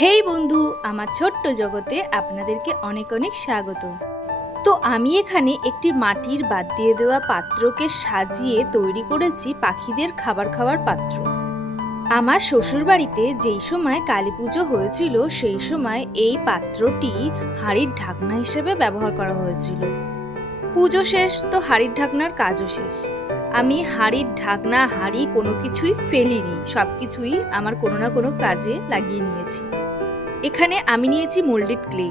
হেই বন্ধু, আমার ছোট্ট জগতে আপনাদেরকে অনেক অনেক স্বাগত। তো আমি এখানে একটি মাটির বাদ দিয়ে দেওয়া পাত্রকে সাজিয়ে তৈরি করেছি পাখিদের খাবার খাওয়ার পাত্র। আমার শ্বশুর বাড়িতে যেই সময় কালী পুজো হয়েছিল, সেই সময় এই পাত্রটি হাড়ির ঢাকনা হিসেবে ব্যবহার করা হয়েছিল। পুজো শেষ, তো হাড়ির ঢাকনার কাজও শেষ। আমি হাড়ির ঢাকনা, হাড়ি কোনো কিছুই ফেলিনি সব কিছুই আমার কোনো না কোনো কাজে লাগিয়ে নিয়েছি। এখানে আমি নিয়েছি মোল্ডেড ক্লে।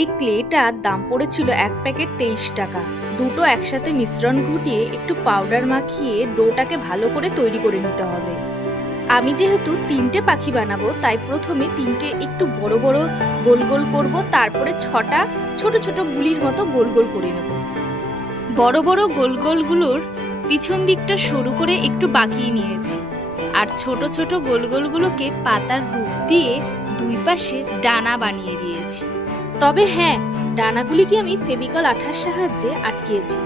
এই ক্লেটার দাম পড়েছিল এক প্যাকেট তেইশ টাকা। দুটো একসাথে মিশ্রণ ঘটিয়ে একটু পাউডার মাখিয়ে ডোটাকে ভালো করে তৈরি করে নিতে হবে। আমি যেহেতু তিনটে পাখি বানাবো, তাই প্রথমে তিনটে একটু বড় বড় গোল গোল করব, তারপরে ছটা ছোট ছোট গুলির মতো গোল গোল করে নেব। বড় বড় গোল গোলগুলোর পিছন দিকটা সরু করে একটু বাঁকিয়ে নিয়েছি। আর ছোট ছোট গোল গোলগুলোকে পাতার রূপ দিয়ে দুই পাশে ডানা বানিয়ে দিয়েছি। তবে হ্যাঁ ডানাগুলিকে আমি ফেভিকল আঠার সাহায্যে আটকিয়েছি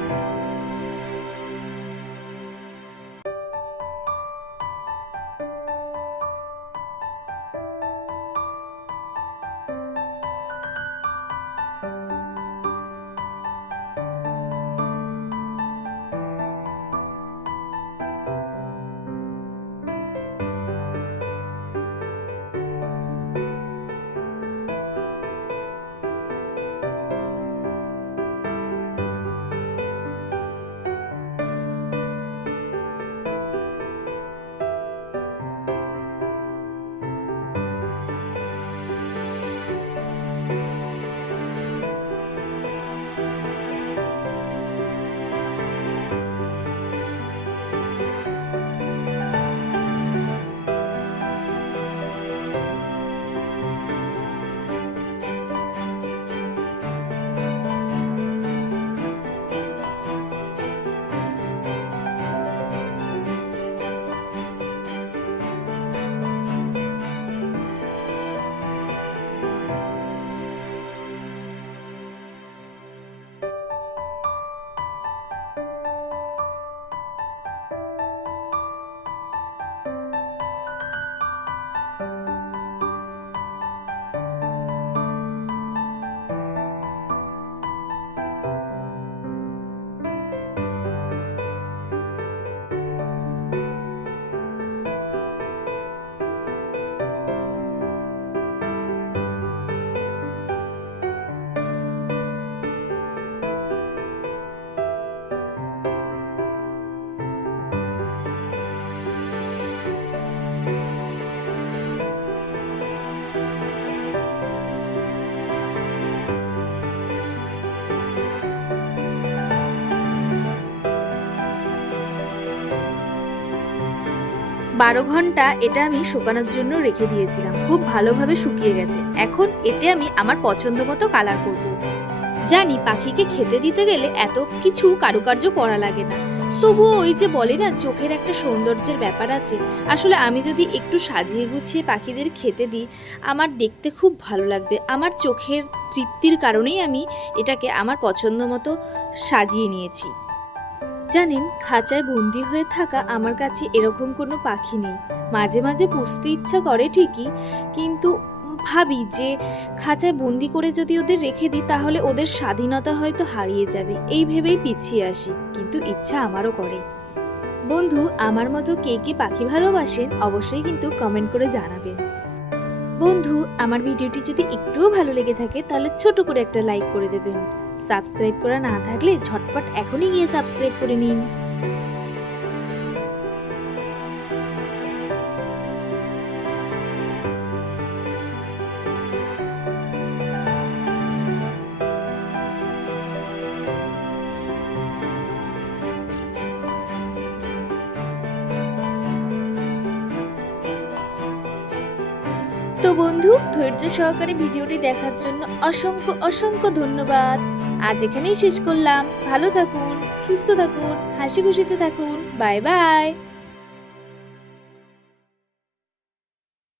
বারো ঘণ্টা এটা আমি শুকানোর জন্য রেখে দিয়েছিলাম। খুব ভালোভাবে শুকিয়ে গেছে। এখন এতে আমি আমার পছন্দ মতো কালার করব। জানি পাখিকে খেতে দিতে গেলে এত কিছু কারুকার্য করা লাগে না। তবুও ওই যে বলে না, চোখের একটা সৌন্দর্যের ব্যাপার আছে। আসলে আমি যদি একটু সাজিয়ে গুছিয়ে পাখিদের খেতে দিই, আমার দেখতে খুব ভালো লাগবে। আমার চোখের তৃপ্তির কারণেই আমি এটাকে আমার পছন্দ মতো সাজিয়ে নিয়েছি। জানেন, খাঁচায় বন্দি হয়ে থাকা আমার কাছে এরকম কোনো পাখি নেই। মাঝে মাঝে পুষতে ইচ্ছা করে ঠিকই, কিন্তু ভাবি যে খাঁচায় বন্দি করে যদি ওদের রেখে দিই, তাহলে ওদের স্বাধীনতা হয়তো হারিয়ে যাবে। এই ভেবেই পিছিয়ে আসি, কিন্তু ইচ্ছা আমারও করে। বন্ধু, আমার মতো কে কে পাখি ভালোবাসেন, অবশ্যই কিন্তু কমেন্ট করে জানাবেন। বন্ধু, আমার ভিডিওটি যদি একটুও ভালো লেগে থাকে, তাহলে ছোট করে একটা লাইক করে দেবেন। সাবস্ক্রাইব করা না থাকলে ঝটপট এখনই গিয়ে সাবস্ক্রাইব করে নিন। তো বন্ধু, ধৈর্য সহকারে ভিডিওটি দেখার জন্য অসংখ্য অসংখ্য ধন্যবাদ। আজ এখানেই শেষ করলাম। ভালো থাকুন সুস্থ থাকুন হাসি খুশিতে থাকুন। Bye bye.